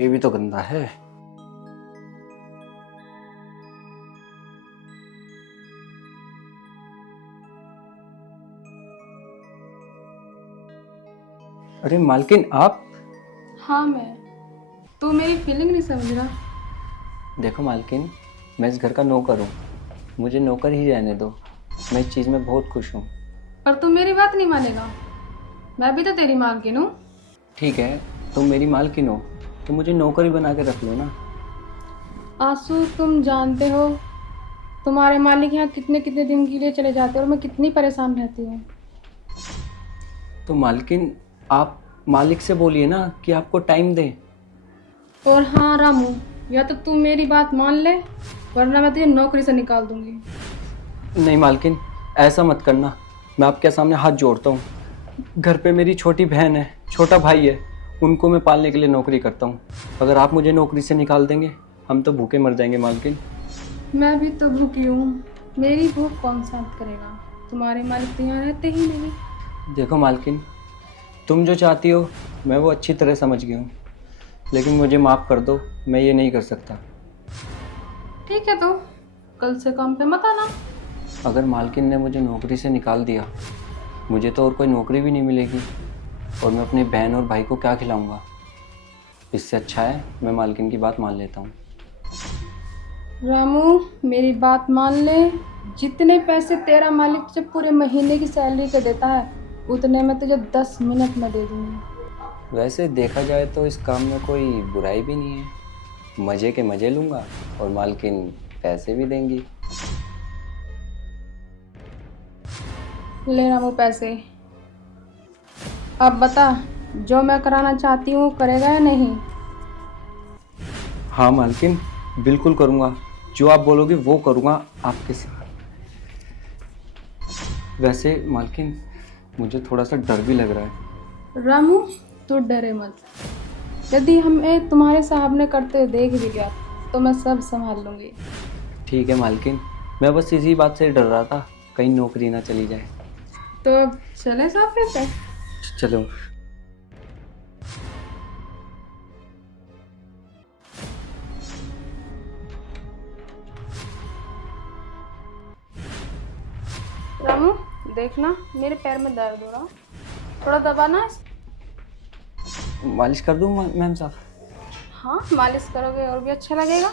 ये भी तो गंदा है। अरे मालकिन आप। हाँ मैं। तू मेरी फीलिंग नहीं समझ रहा। देखो मालकिन, मैं इस घर का नौकर हूँ, मुझे नौकर ही रहने दो। मैं इस चीज़ में बहुत खुश हूँ। पर तू मेरी बात नहीं मानेगा। मैं भी तो तेरी मालकिन हूँ। ठीक है, तुम मेरी मालकिन हो तो मुझे नौकर ही बना के रख लो ना। आंसू, तुम जानते हो तुम्हारे मालिक यहाँ कितने कितने दिन के लिए चले जाते हैं और मैं कितनी परेशान रहती हूँ। तो मालकिन, आप मालिक से बोलिए ना कि आपको टाइम दें। और हाँ रामू, या तो तू मेरी बात मान ले वरना मैं तुझे नौकरी से निकाल दूंगी। नहीं मालकिन, ऐसा मत करना। मैं आपके सामने हाथ जोड़ता हूँ। घर पे मेरी छोटी बहन है, छोटा भाई है, उनको मैं पालने के लिए नौकरी करता हूँ। अगर आप मुझे नौकरी से निकाल देंगे हम तो भूखे मर जाएंगे मालकिन। मैं भी तो भूखी हूँ। मेरी भूख कौन शांत करेगा। तुम्हारे मालिक तो यहाँ रहते ही नहीं। देखो मालकिन, तुम जो चाहती हो मैं वो अच्छी तरह समझ गई हूँ, लेकिन मुझे माफ़ कर दो, मैं ये नहीं कर सकता। ठीक है तो कल से काम पे मत आना। अगर मालकिन ने मुझे नौकरी से निकाल दिया, मुझे तो और कोई नौकरी भी नहीं मिलेगी, और मैं अपनी बहन और भाई को क्या खिलाऊंगा। इससे अच्छा है मैं मालकिन की बात मान लेता हूँ। रामू, मेरी बात मान ले। जितने पैसे तेरा मालिक तुझे पूरे महीने की सैलरी के देता है उतने मैं तुझे 10 मिनट में दे दूंगी। वैसे देखा जाए तो इस काम में कोई बुराई भी नहीं है। मज़े के मज़े लूँगा और मालकिन पैसे भी देंगी। ले रामू पैसे। अब बता, जो मैं कराना चाहती हूँ करेगा या नहीं। हाँ मालकिन, बिल्कुल करूँगा। जो आप बोलोगे वो करूँगा आपके साथ। वैसे मालकिन, मुझे थोड़ा सा डर भी लग रहा है। रामू, तू डरे मत। यदि हमें तुम्हारे साहब ने करते हुए देख भी लिया तो मैं सब संभाल लूंगी। ठीक है मालकिन, मैं बस इसी बात से डर रहा था, कहीं नौकरी ना चली जाए। तो अब चले साहब पे। चलो। रामू, देखना मेरे पैर में दर्द हो रहा, थोड़ा दबाना। मालिश कर दूँ मैम साहब? हाँ, मालिश करोगे और भी अच्छा लगेगा।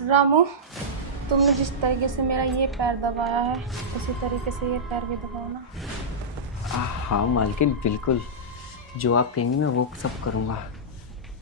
रामू, तुमने जिस तरीके से मेरा ये पैर दबाया है उसी तरीके से ये पैर भी दबाओ ना। हाँ मालकिन, बिल्कुल। जो आप कहेंगी मैं वो सब करूँगा,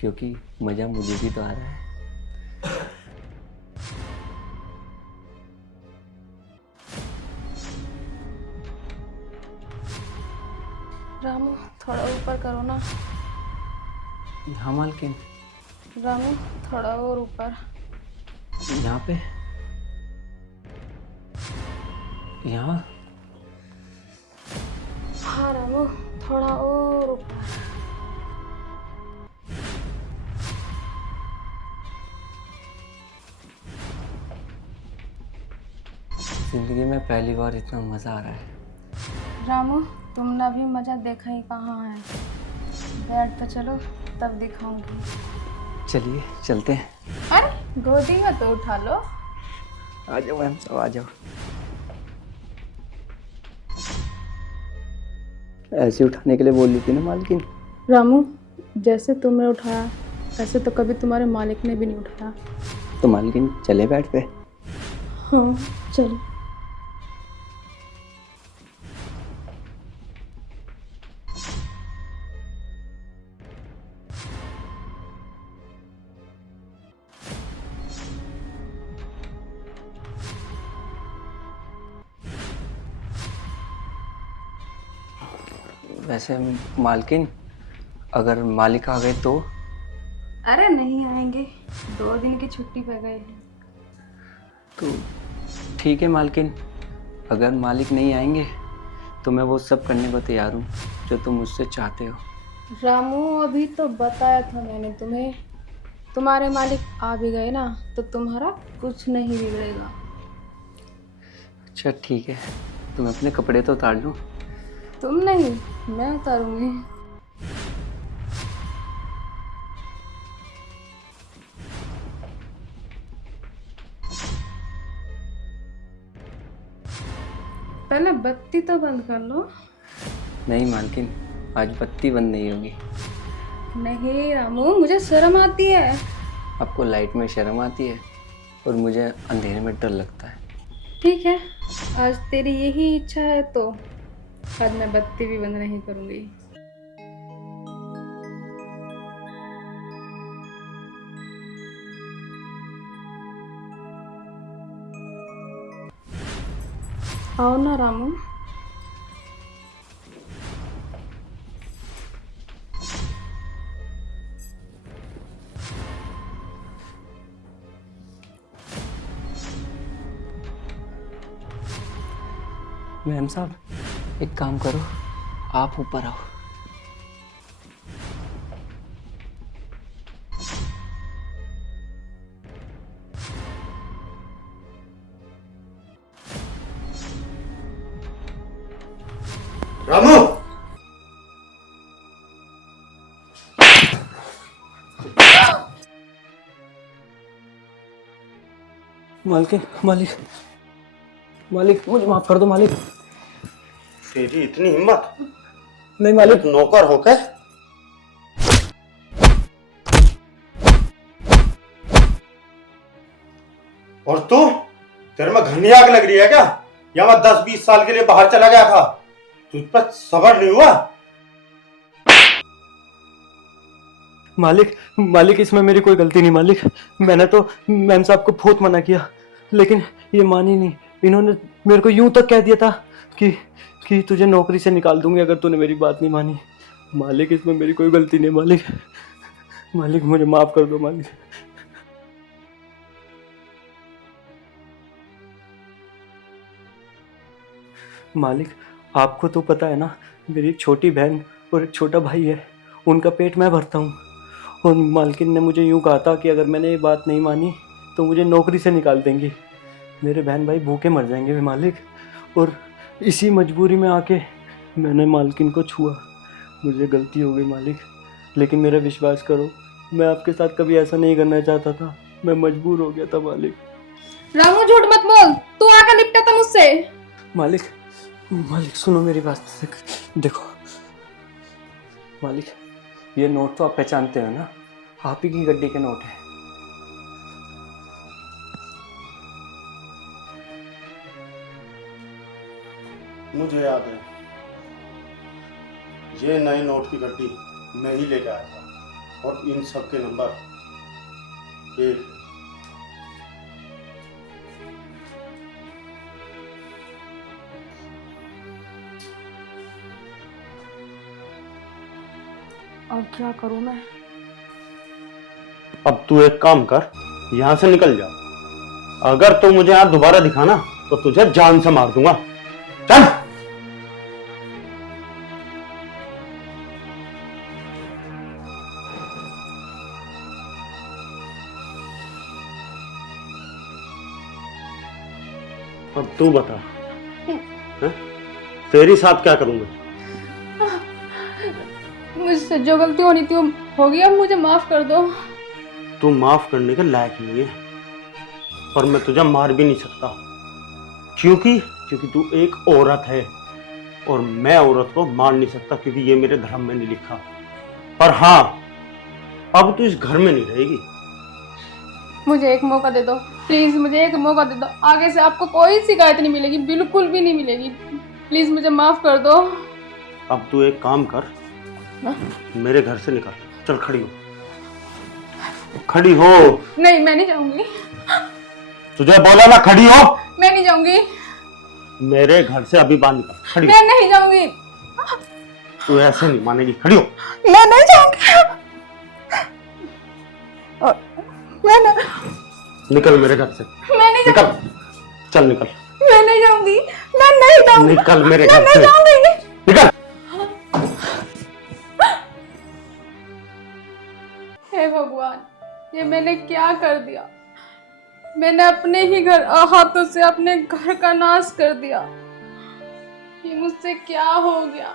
क्योंकि मज़ा मुझे भी तो आ रहा है। रामू, थोड़ा ऊपर करो ना। हाँ मालकिन। रामू, थोड़ा और ऊपर। यहाँ पे, यहाँ। हाँ रामू, थोड़ा और ऊपर। जिंदगी में पहली बार इतना मज़ा आ रहा है। रामू, तुमने अभी मजा देखा ही कहाँ है। बैठ तो चलो, तब दिखाऊंगी। चलिए चलते हैं। अरे गोदी में तो उठा लो। आ जाओ मैम साहब, आ जाओ। ऐसे उठाने के लिए बोल रही थी ना मालकिन। रामू, जैसे तुमने उठाया ऐसे तो कभी तुम्हारे मालिक ने भी नहीं उठाया। तो मालकिन चले बैठ पे। हाँ चल। वैसे मालकिन, अगर मालिक आ गए तो? अरे नहीं आएंगे, 2 दिन की छुट्टी पे गए हैं। तो ठीक है मालकिन, अगर मालिक नहीं आएंगे तो मैं वो सब करने को तैयार हूँ जो तुम मुझसे चाहते हो। रामू, अभी तो बताया था मैंने तुम्हें, तुम्हारे मालिक आ भी गए ना तो तुम्हारा कुछ नहीं बिगड़ेगा। अच्छा ठीक है, तो मैं अपने कपड़े तो उतार लूँ? तुम नहीं, मैं उतारूंगी। पहले बत्ती तो बंद कर लो। नहीं मालकिन, आज बत्ती बंद नहीं होगी। नहीं रामू, मुझे शर्म आती है। आपको लाइट में शर्म आती है और मुझे अंधेरे में डर लगता है। ठीक है, आज तेरी यही इच्छा है तो आज मैं बत्ती भी बंद नहीं करूंगी। आओ ना रामू। मैम साहब, एक काम करो, आप ऊपर आओ। रामू, मालकिन, मालिक, मालिक मुझे माफ कर दो मालिक। तेरी इतनी हिम्मत, नहीं मालिक। नौकर होकर और तू, तेरे में घनी आग लग रही है क्या? या मैं 10-20 साल के लिए बाहर चला गया था, तुझ पर सब्र नहीं हुआ? मालिक, मालिक इसमें मेरी कोई गलती नहीं मालिक। मैंने तो मैम साहब को बहुत मना किया लेकिन ये मानी नहीं। इन्होंने मेरे को यूं तक कह दिया था कि तुझे नौकरी से निकाल दूंगी अगर तूने मेरी बात नहीं मानी। मालिक इसमें मेरी कोई गलती नहीं मालिक। मालिक मुझे माफ कर दो मालिक। मालिक, आपको तो पता है ना, मेरी एक छोटी बहन और एक छोटा भाई है, उनका पेट मैं भरता हूँ। और मालकिन ने मुझे यूँ कहा था कि अगर मैंने ये बात नहीं मानी तो मुझे नौकरी से निकाल देंगी। मेरे बहन भाई भूखे मर जाएंगे मालिक। और इसी मजबूरी में आके मैंने मालकिन को छुआ। मुझे गलती हो गई मालिक, लेकिन मेरा विश्वास करो, मैं आपके साथ कभी ऐसा नहीं करना चाहता था। मैं मजबूर हो गया था मालिक। रामू झूठ मत बोल, तू आकर निपटा था मुझसे। मालिक, मालिक सुनो मेरी बात। देखो मालिक, ये नोट तो आप पहचानते हो ना, आप ही की गड्डी के नोट है। मुझे याद है, ये नए नोट की गड्डी मैं ही लेके आया था और इन सब के नंबर एक। और क्या करूं मैं? अब तू एक काम कर, यहाँ से निकल जा। अगर तू मुझे हाथ दोबारा दिखाना तो तुझे जान से मार दूंगा। चल। अब तू बता, है? तेरी साथ क्या करूंगा? मुझसे जो गलती होनी थी वो हो गई, अब मुझे माफ कर दो। तू माफ करने के लायक नहीं है। पर मैं तुझे मार भी नहीं सकता, क्योंकि क्योंकि तू एक औरत है और मैं औरत को मार नहीं सकता, क्योंकि ये मेरे धर्म में नहीं लिखा। पर हाँ, अब तू इस घर में नहीं रहेगी। मुझे एक मौका दे दो प्लीज, मुझे एक मौका दे दो। आगे से आपको कोई शिकायत नहीं मिलेगी, बिल्कुल भी नहीं मिलेगी। प्लीज मुझे माफ कर दो। अब तू एक काम कर, मेरे घर से निकल। चल खड़ी हो, खड़ी हो। नहीं, मैं नहीं जाऊंगी। तुझे बोला ना खड़ी हो। मैं नहीं जाऊंगी। मेरे घर से अभी बाहर निकल, खड़ी हो। मैं नहीं जाऊंगी। तू ऐसे नहीं मानेगी, खड़ी हो। मैं नहीं जाऊंगी। मैं निकल मेरे घर से, मैं नहीं निकल, चल निकल। मैं नहीं जाऊंगी। मैं नहीं जाऊंगी। निकल मेरे मैं घर नहीं से, जाऊंगी। निकल। हे भगवान, ये मैंने क्या कर दिया? मैंने अपने ही हाथों से अपने घर का नाश कर दिया। ये मुझसे क्या हो गया?